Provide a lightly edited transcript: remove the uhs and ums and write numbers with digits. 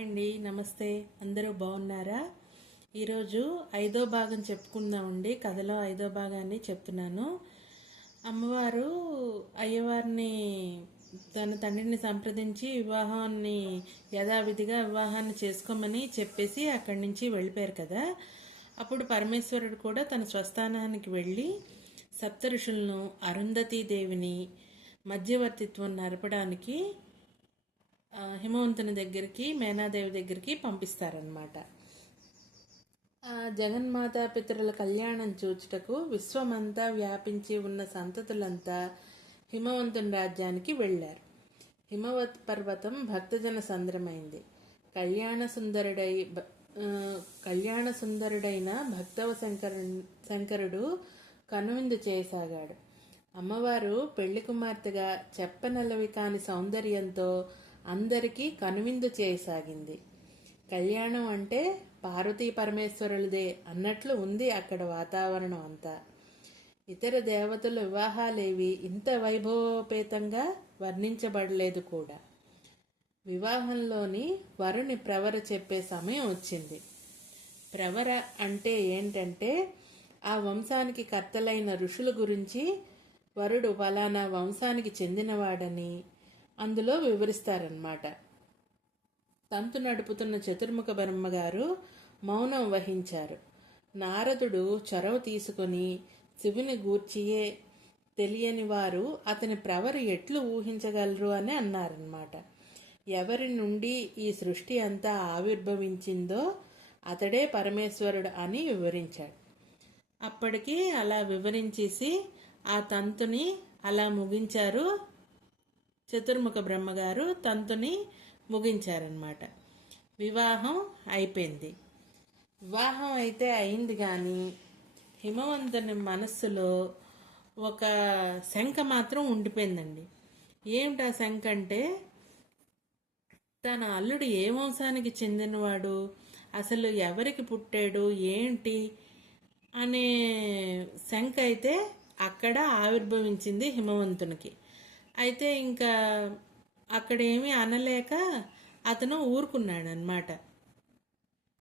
Hi అండి, నమస్తే. అందరూ బాగున్నారా? ఈరోజు 5వ భాగం చెప్పుకుందామండి. కథలో 5వ భాగాన్ని చెప్తున్నాను. అమ్మవారు అయ్యవారిని తన తండ్రిని సంప్రదించి యథావిధిగా వివాహాన్ని చేసుకోమని చెప్పేసి అక్కడి నుంచి వెళ్ళిపోయారు కదా. అప్పుడు పరమేశ్వరుడు కూడా తన స్వస్థానానికి వెళ్ళి సప్త ఋషులను, అరుంధతీదేవిని మధ్యవర్తిత్వం నరపడానికి హిమవంతుని దగ్గరికి, మేనాదేవి దగ్గరికి పంపిస్తారనమాట. జగన్మాత పితరుల కళ్యాణం చూచుటకు విశ్వమంతా వ్యాపించి ఉన్న సంతతులంతా హిమవంతుని రాజ్యానికి వెళ్ళారు. హిమవత్ పర్వతం భక్తజన సంద్రమైంది. కళ్యాణ సుందరుడైన భక్తవ శంకరుడు కనువిందు చేయసాగాడు. అమ్మవారు పెళ్లి కుమార్తెగా చెప్పనలవి కాని సౌందర్యంతో అందరికీ కనువిందు చేయసాగింది. కళ్యాణం అంటే పార్వతీ పరమేశ్వరులదే అన్నట్లు ఉంది అక్కడ వాతావరణం అంతా. ఇతర దేవతల వివాహాలేవి ఇంత వైభవోపేతంగా వర్ణించబడలేదు కూడా. వివాహంలోని వరుని ప్రవర చెప్పే సమయం వచ్చింది. ప్రవర అంటే ఏంటంటే ఆ వంశానికి కర్తలైన ఋషుల గురించి వరుడు ఫలానా వంశానికి చెందినవాడని అందులో వివరిస్తారన్నమాట. తంతు నడుపుతున్న చతుర్ముఖ బ్రహ్మగారు మౌనం వహించారు. నారదుడు చొరవ తీసుకొని శివుని గూర్చియే తెలియని వారు అతని ప్రవరు ఎట్లు ఊహించగలరు అని అన్నారన్నమాట. ఎవరి నుండి ఈ సృష్టి అంతా ఆవిర్భవించిందో అతడే పరమేశ్వరుడు అని వివరించాడు. అప్పటికి అలా వివరించేసి ఆ తంతుని అలా ముగించారు. చతుర్ముఖ బ్రహ్మగారు తంతుని ముగించారనమాట. వివాహం అయిపోయింది. వివాహం అయితే అయింది, కానీ హిమవంతుని మనస్సులో ఒక శంక మాత్రం ఉండిపోయిందండి. ఏమిటా శంక అంటే, తన అల్లుడు ఏ వంశానికి చెందినవాడు, అసలు ఎవరికి పుట్టాడు, ఏంటి అనే శంక అయితే అక్కడ ఆవిర్భవించింది హిమవంతునికి. అయితే ఇంకా అక్కడేమీ అనలేక అతను ఊరుకున్నాడు అన్నమాట.